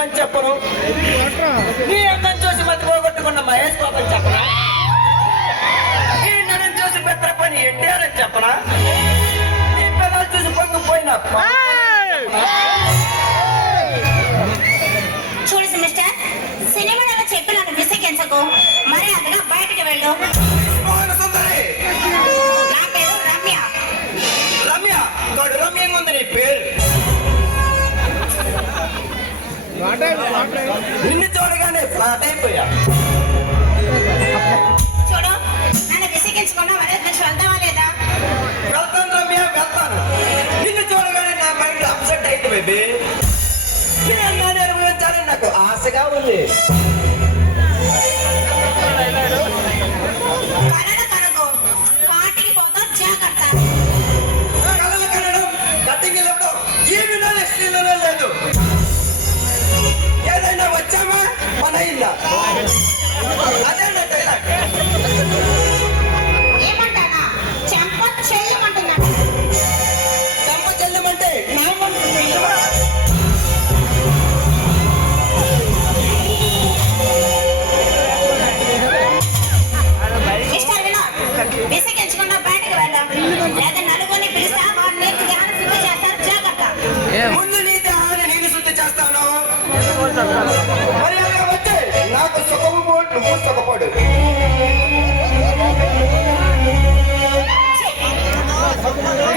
ఏమని చెప్పను? నీ అందం చూసి మతి పోగొట్టుకున్న మహేష్ బాబు చెప్పనా? నీ నన్ను చూసి పెద్ద పని ఎన్టీఆర్ అని చెప్పనా? నీ పెదాలు చూసి పొంగిపోయిన చూడు మిస్టర్, సినిమాలో చెప్పి నన్ను విసిగించకు. మరి అందుగా బయటికి వెళ్ళు. నా పేరు రమ్య. రమ్య గడు రమ్యంగా ఉంది నీ పేరు. నిన్ను చూడగానే ఫ్లాట్ అయిపోయా. చూడు, నన్ను విసిగించకుండా మరి నుంచి వెళ్తావా లేదా? వెళ్తాను రమ్య, వెళ్తాను. నిన్ను చూడగానే నా మైండ్ అప్సెట్ అయింది బేబీ. అనుభవించాలని నాకు ఆశగా ఉంది. కన్నడ కనుకో, కాటికి పోతా జాగ్రత్త. కళలు కనడం కటింగ్ ఇవ్వడం ఈ విధానం శ్రీలోనే లేదు. ఏదైనా వచ్చామా మన ఇల్లా, అదే నా డైలాగ్. ఏమంటానా? చెంప చెయ్యమంటున్నా. చెంప చెల్లమంటే నామంటుంది. మిస్టర్ వినోద్, విసిగించకుండా బయటికి వెళ్ళాం. లేదా నలుగురిని పిలిస్తా, వాడు నీకు ధ్యానం శుద్ధి చేస్తారు. జాగ్రత్త. ముందు నీ దేహాన్ని నేను శుద్ధి చేస్తాను. మరి అలా వచ్చే నాకు సుఖము పోడు, నువ్వు సుఖపడు.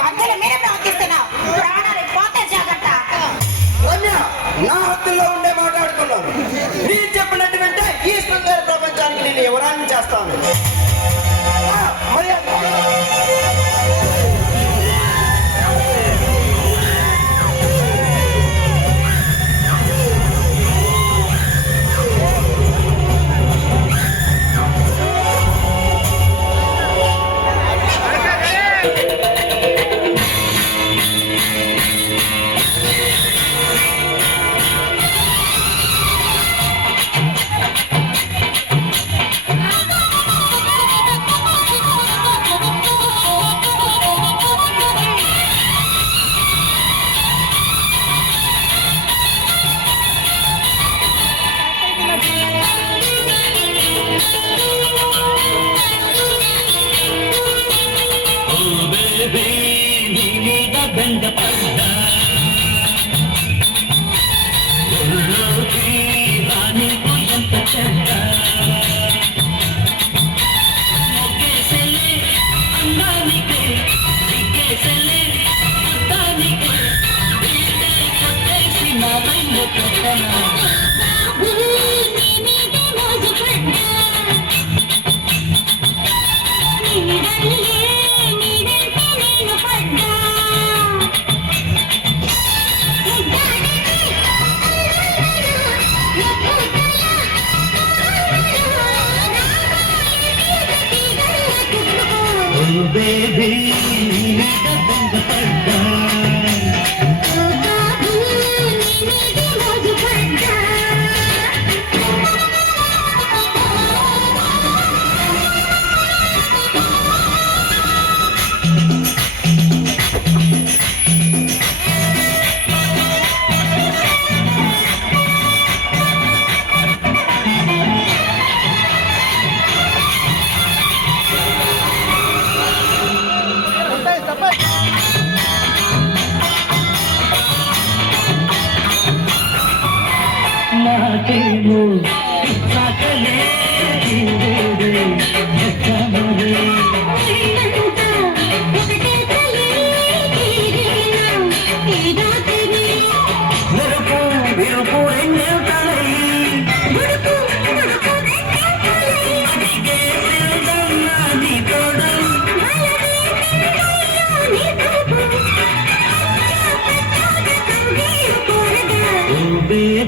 అందరూ మీరే ప్రవర్తిస్తున్నావు. ప్రాణాలు పోతే జాగ్రత్త. రమ్య, నా హద్దుల్లో ఉండే మాట్లాడుతున్నాను. నేను చెప్పినట్టు వింటే ఈ శృంగార ప్రపంచానికి నేను ఎవరాన్ని చేస్తాను.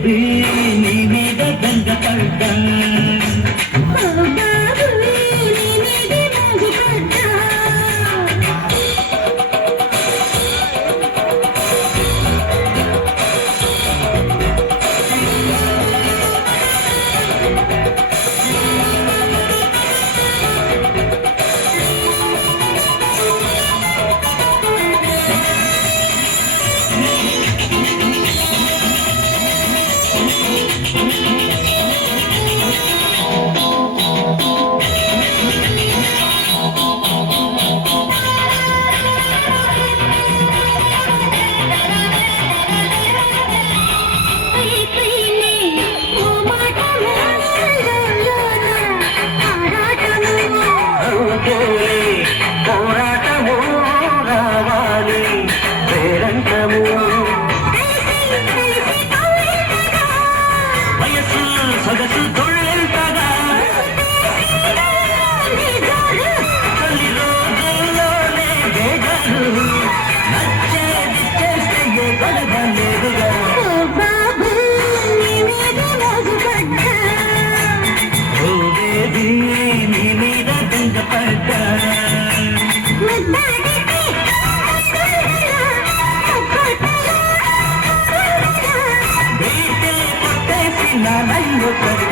మరి నీ మీద దండ పడ్డా. నా నందు పెట్ట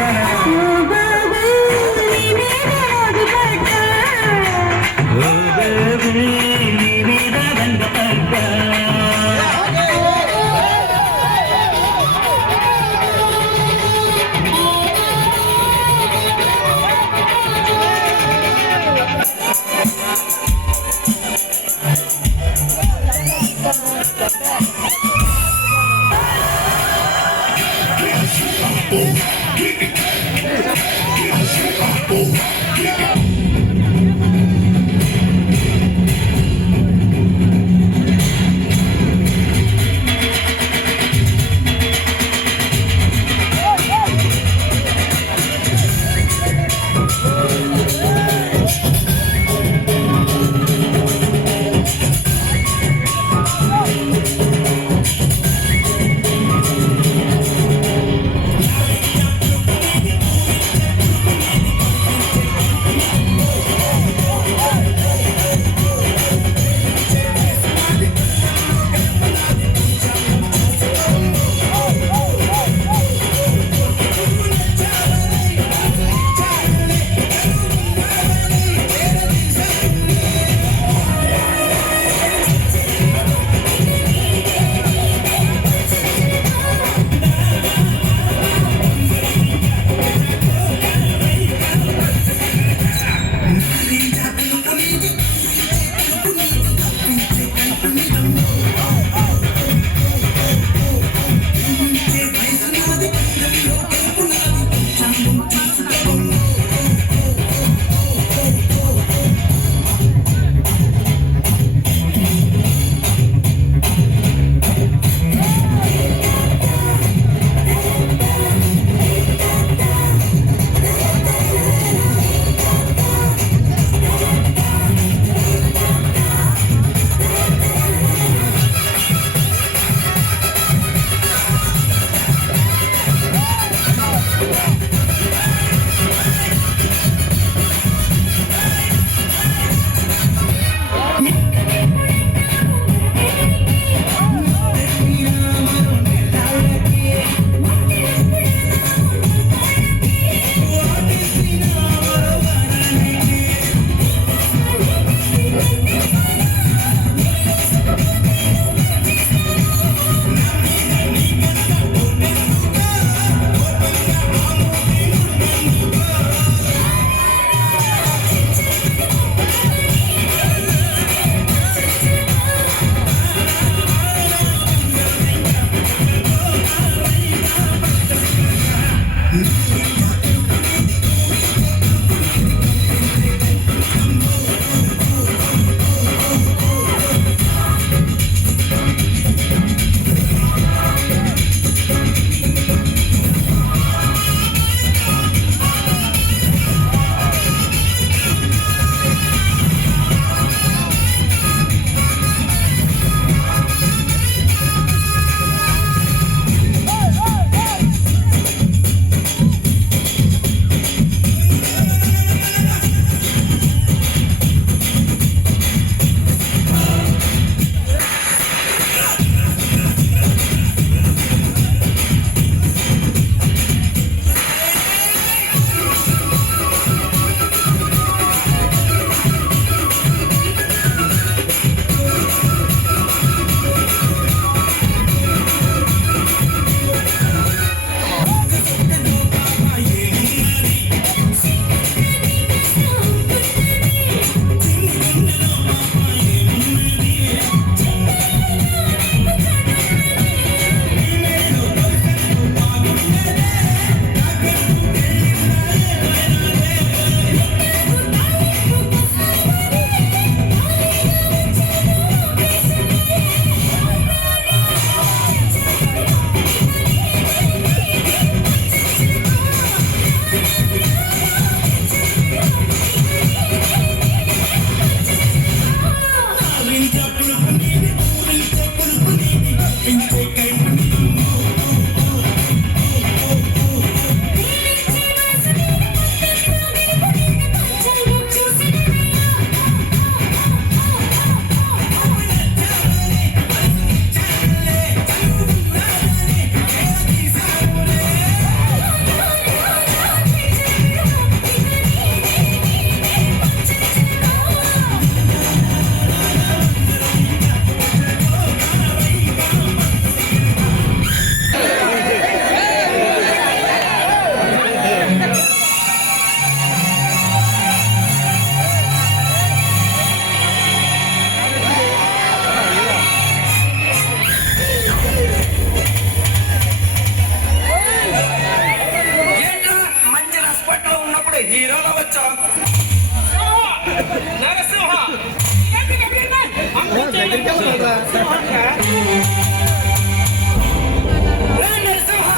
నరసింహ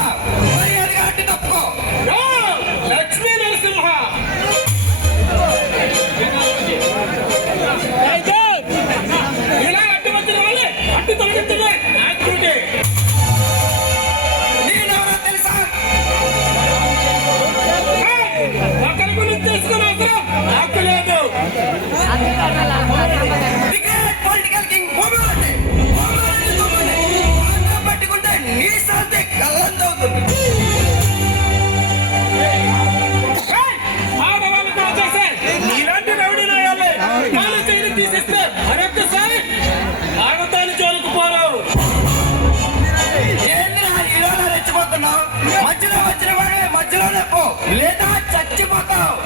మర్యాదగా అడ్డు తప్పుకో. లక్ష్మీ నరసింహ ఇలా అడ్డు వచ్చిన వాళ్ళే అడ్డు తొలగించలే నాకుడికి నేనెవరో తెలుసా? ఒకరి గురించి తెలుసుకునే అవసరం నాకు లేదు. ది గ్రేట్ పొలిటికల్ కింగ్ బొమ్మలాంటి తమ్ముడిని బాగా పట్టుకుంటే నీ శాంతి గల్లంతవుతుంది. ఆడవాళ్ళతో చేసే ఇలాంటి రౌడీ నాయాలే కాలు చేయని తీసేస్తే మరొక్కసారి ఆడతాను జోలికి పోరావు. ఏంద్రా ఈరోజు రెచ్చిపోతున్నావు? మధ్యలో వచ్చిన వాడే మధ్యలోనే పో, లేదా చచ్చిపోతావు.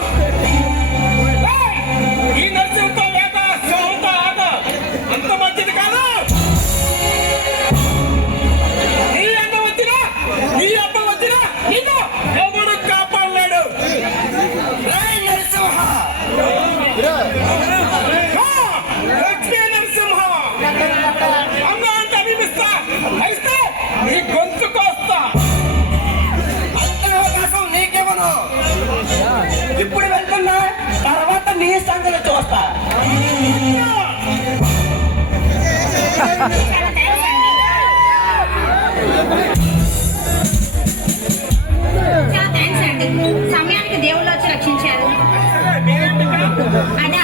ఈ నరసింహతో వేట సింహంతో ఆట అంత మంచిది కాదు. నీ అన్న వచ్చినా నీ అబ్బ వచ్చినా నీకు ఎవడు కాపాడలేడు. రేయ్ నరసింహ, లక్ష్మీ నరసింహ అమ్మ అంటే అభిమిస్తా అయితే నీ గొంతు కోస్తా. అంత అవకాశం నీకేమను. ఇప్పుడు వెళ్తున్నా, తర్వాత నీ సంగతి చూస్తా. చాలా థ్యాంక్స్ అండి. చాలా థ్యాంక్స్ అండి. సమయానికి దేవుళ్ళు వచ్చి రక్షించారు. అదా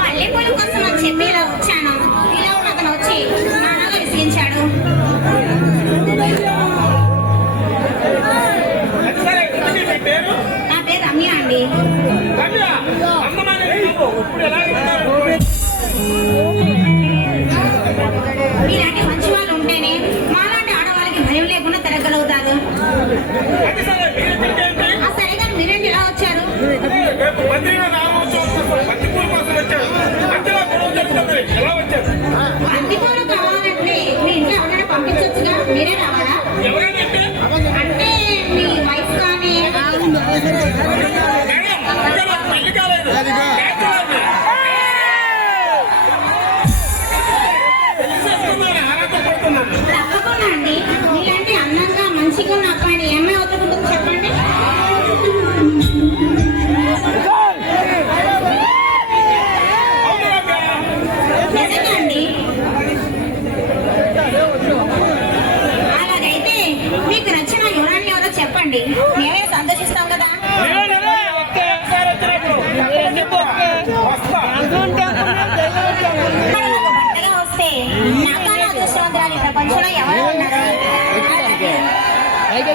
పల్లెపూల కోసం అని చెప్పి ఇలా వచ్చాను. ఇలా ఉన్న అతను వచ్చి నాన్నగా విసిగించాడు. సరే ఇంతకీ నీ పేరు నా పేరు రమ్య అండి. రమ్య అందమైన నువ్వు ఇప్పుడు ఎలా ఉన్నారు? మీలాంటి మంచి వాళ్ళు ఉంటేనే మాలాంటి ఆడవాళ్ళకి భయం లేకుండా తిరగలుగుతారు. అది సరే మీరు ఇక్కడికి ఏంటి? ఆ సరే కానీ మీరేంటి ఇలా వచ్చారు? రేపు మందిరంలో నామోత్సవం బంతిపూల కోసం వచ్చారు. మధ్యలో గొడవ జరుగుతుంది. ఎలా వచ్చారు? బంతిపూలు కావాలంటే మీ ఇంట్లో ఎవరైనా పంపించొచ్చుగా, మీరే రావాలా? ఎవరైనా ఏంటి? అంటే మీ వైఫ్ కానీ మేడం, ఇంకా నాకు పెళ్లి కాలేదు. చేస్తున్నాను. పెళ్లి చేసుకున్నాను, ఆరాటపడుతున్నాను. తప్పకుండా అండి. మీలాంటి అందంగా మంచిగా ఉన్న అబ్బాయిని ఏమై అవుతుంటుందో చెప్పండి. అవును రమ్య. నిజంగా అండి. అలాగైతే మీకు నచ్చిన యువరాన్ని ఎవరో చెప్పండి, మేమే సంతోషిస్తాం కదా. ఒకసారి వచ్చినప్పుడు వస్తా. మరి నాకు భర్తగా వస్తే నాకన్నా అదృష్టవంతురాలు ఈ ప్రపంచంలో ఎవరు ఉన్నారు? అలాగే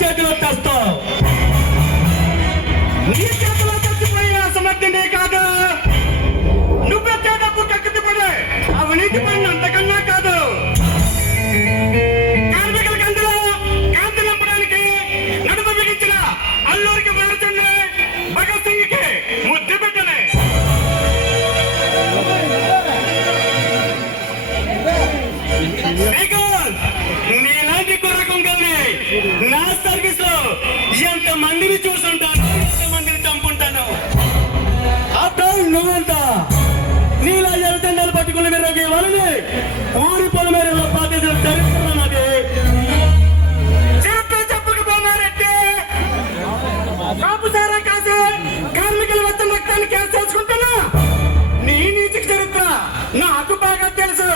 చేతిలో తెస్తావు. నీ చేతిలో చచ్చిపోయే అసమర్థుడే కాదు, నువ్వెచ్చే డబ్బు కక్కుతిపడే అవినీతి పడిన అంతకన్నా కాదు. కార్మికులకు అందులో కాంతి నింపడానికి నడుము బిగించిన అల్లూరికి మారుతుండే భగత్ సింగ్ కి ముద్దు పెట్టనే. నీలాంటి కుర్రకుంగల్ని నా సర్వీస్ లో ఎంత మందిని చూసుంటాను, ఎంత మందిని చంపుంటాను. ఆఫ్టర్ నువ్వంతా నీలా ఎర్రజెండాలు పట్టుకుని మీరు వాళ్ళని ఊరి పొలమేరలో బాధ్యతలు జరుగుతున్నది. చెప్పుకుపోనారంటే కాపు సారా కాసే కార్మికులు మొత్తం రక్తాన్ని క్యాన్స్ చేసుకుంటున్నా. నీ నీతికి చరిత్ర నాకు బాగా తెలుసు.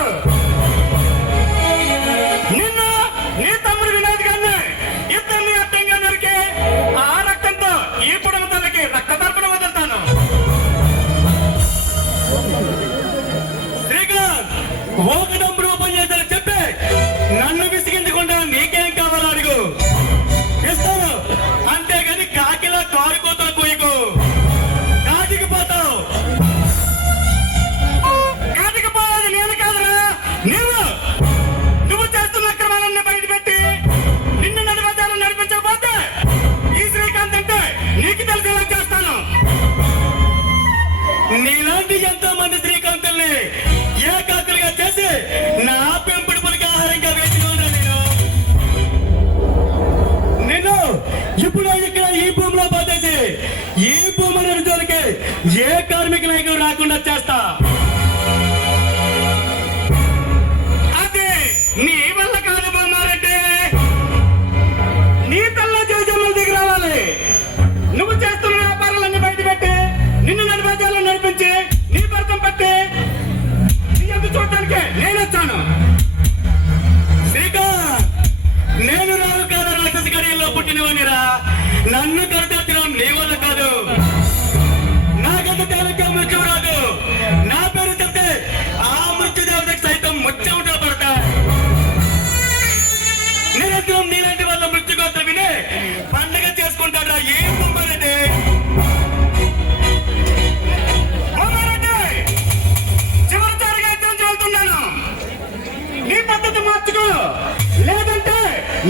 నిన్న నీ తమ్ముడు వినోద్ గారిని ఇద్దరిని అడ్డంగా నరికి ఆ రక్తంతో ఈ పొడవ తల్లికి రక్త తర్పణ వదులుతాను. శ్రీకాంత్ ఓకడం రూపం చేద్దని చెప్పి నన్ను విసిగించకుండా నీకేం కావాలో అడుగు, ఇస్తాను. అంతేగాని కాకిలా కారుకోతా కోయకు, కాటికి పోతావు. కాటికి పోయేది నేను కాదురా, నువ్వు చేస్తున్న అక్రమాలన్నీ బయటపెట్టి నిన్ను నడిపేదాలను నడిపించకపోతే ఈ శ్రీకాంత్ అంటే నీకు తెలిసేలా చేస్తాను. నీలాంటి ఎంతో మంది శ్రీకాంతుల్ని ఏకాకులుగా చేసి నా పెంపుడు పులికి ఆహారంగా వేసుకోరా. నేను ఇప్పుడు ఇక్కడ ఈ భూమిలో పోతేసి ఈ భూమి జోలికి ఏ కార్మిక నాయకులు రాకుండా చేస్తా. అదే నీ వల్ల కాదు బొమ్మారెడ్డి, నీ తల్ల జోజమ్మల దిగి రావాలి. నువ్వు చేస్తున్న వ్యాపారాలన్నీ బయటపెట్టి నిన్ను నడిపేదాలను నడిపించి నీ భర్తం పట్టి నీ ఎందుకు చూడటానికి నేను వచ్చాను. శ్రీకాంత్, నేను రావు కాదు రాక్షస గడియల్లో పుట్టినవనిరా. నన్ను కడతెత్తడం నీ వల్ల కాదు. నాకంత తేలిగ్గా మృత్యు రాదు. నా పేరు చెప్తే ఆ మృత్యు దేవతకు సైతం ముచ్చమట పడతా. నిరంతరం నీలాంటి వాళ్ళ మృత్యుగోత్ర విని పండుగ చేసుకుంటారా ఏ బొమ్మారెడ్డి. చివరిసారిగా చెబుతున్నాను, నీ పద్ధతి మార్చుకో, లేదంటే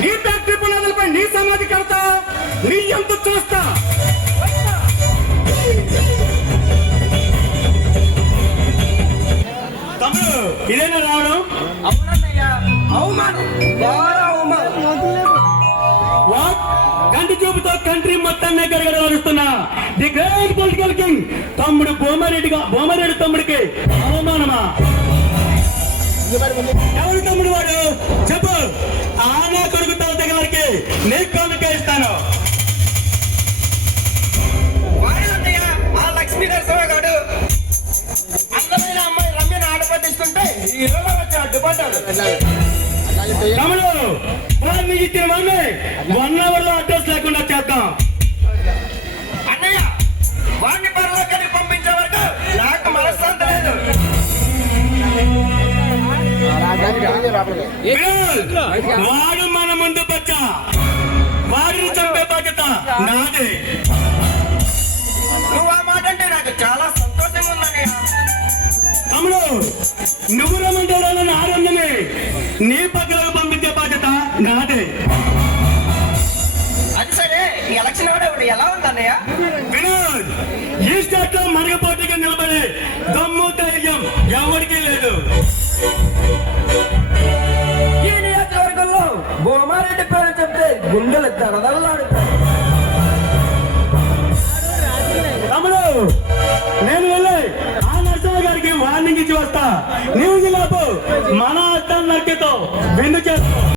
నీ ఫ్యాక్టరీ పునాదులపై నీ సమాధి కడతా, నీ ఎంత చూస్తా. తమ్ముడు ఇదేనా రావడం? అవునన్నయ్యా, అవమానం, ఘోర అవమానం. వాట్? కంటి చూపుతో కంట్రీ మొత్తాన్ని గడగడలుస్తున్నా ది గ్రేట్ పొలిటికల్ కింగ్ తమ్ముడు బొమ్మారెడ్డి తమ్ముడికి అవమానమా? ఎవరు తమ్ముడు వాడు చెప్పు. ఆ నా కొడుకు తల దగ్గరికి నీకు కానుక ఇస్తాను. వాడు అన్నయ్య ఆ లక్ష్మీ నరసింహగాడు అందమైన అమ్మాయి రమ్యను ఆడపట్టిస్తుంటే హీరోలో వచ్చి అడ్డుపడ్డాడు. తమ్ముడు వారిని ఇచ్చిన వాడిని 1 hour లో అడ్రస్ లేకుండా చేద్దాం. అన్నయ్య వాడిని పరలోకానికి పంపించే వరకు నాకు మనశ్శాంతి లేదు. వాడు మన ముందు వచ్చా, వాడిని చంపే బాధ్యత నాదే. నువ్వు ఆ మాట అంటే నాకు చాలా సంతోషంగా ఉందన్నయ్య. తమ్ముడు నువ్వు రమ్మంటాడని ఆనందమే, నీ పక్కలకు పంపించే బాధ్యత నాదే. అది సరే, ఈ ఎలక్షన్ కూడా ఇప్పుడు ఎలా ఉందన్నయ్య? వినోద్, ఈ స్టేట్ లో మరగపోటీగా నిలబడే దమ్ము ధైర్యం ఎవరికీ లేదు. ఈ నియోజకవర్గంలో బొమ్మారెడ్డి పేరు చెప్తే గుండెలు దడదల్లాడుతాయి. తమ్ముడు నేను వెళ్ళి ఆ నరసింహ గారికి వార్నింగ్ ఇచ్చి వస్తా. నీవు జిల్లాపు మన అర్థం నరికితో విందు చేస్తా.